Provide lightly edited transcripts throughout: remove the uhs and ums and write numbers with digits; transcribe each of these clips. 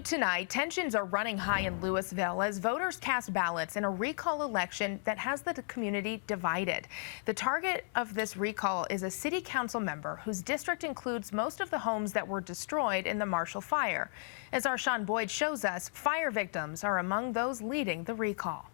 New tonight, tensions are running high in Louisville as voters cast ballots in a recall election that has the community divided. The target of this recall is a city council member whose district includes most of the homes that were destroyed in the Marshall fire. As our Sean Boyd shows us, fire victims are among those leading the recall.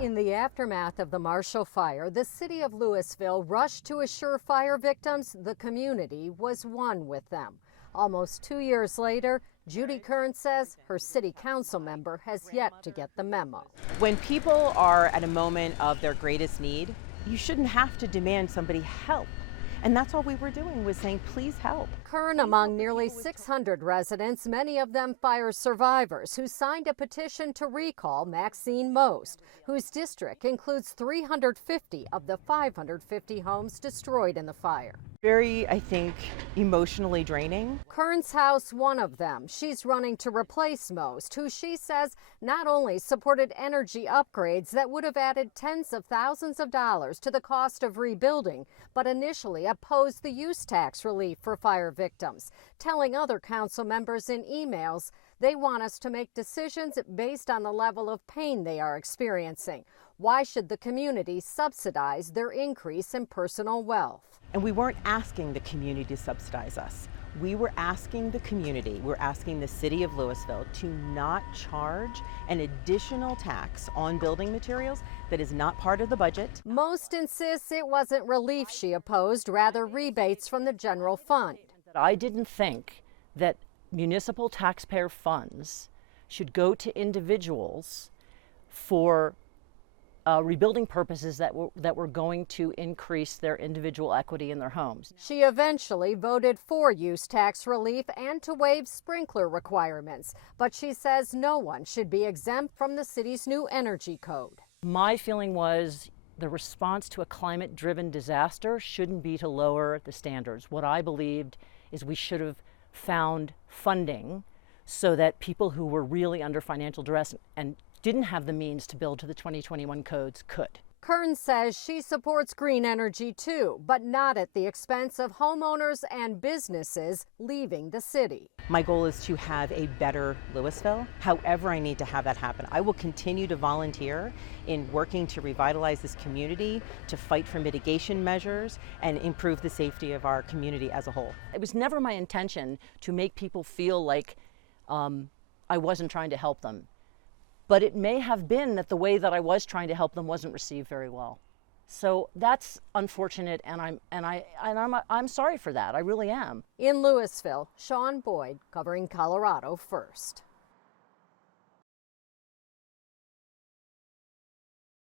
In the aftermath of the Marshall fire, the city of Louisville rushed to assure fire victims the community was one with them. Almost 2 years later, Judy Kern says her city council member has yet to get the memo. When people are at a moment of their greatest need, you shouldn't have to demand somebody help. And that's all we were doing, was saying, please help. Kern among nearly 600 residents, many of them fire survivors, who signed a petition to recall Maxine Most, whose district includes 350 of the 550 homes destroyed in the fire. Very, I think, emotionally draining. Kern's house, one of them. She's running to replace Most, who she says not only supported energy upgrades that would have added tens of thousands of dollars to the cost of rebuilding, but initially opposed the use tax relief for fire victims, telling other council members in emails they want us to make decisions based on the level of pain they are experiencing. Why should the community subsidize their increase in personal wealth? And we weren't asking the community to subsidize us. We were asking the community, we're asking the city of Louisville to not charge an additional tax on building materials that is not part of the budget. Most insists it wasn't relief she opposed, rather rebates from the general fund. I didn't think that municipal taxpayer funds should go to individuals for rebuilding purposes that were going to increase their individual equity in their homes. She eventually voted for use tax relief and to waive sprinkler requirements, but she says no one should be exempt from the city's new energy code. My feeling was the response to a climate-driven disaster shouldn't be to lower the standards. What I believed is we should have found funding so that people who were really under financial duress and didn't have the means to build to the 2021 codes could. Kern says she supports green energy too, but not at the expense of homeowners and businesses leaving the city. My goal is to have a better Louisville. However I need to have that happen. I will continue to volunteer in working to revitalize this community, to fight for mitigation measures, and improve the safety of our community as a whole. It was never my intention to make people feel like I wasn't trying to help them. But it may have been that the way that I was trying to help them wasn't received very well. So that's unfortunate, and I'm sorry for that. I really am. In Louisville, Sean Boyd covering Colorado First.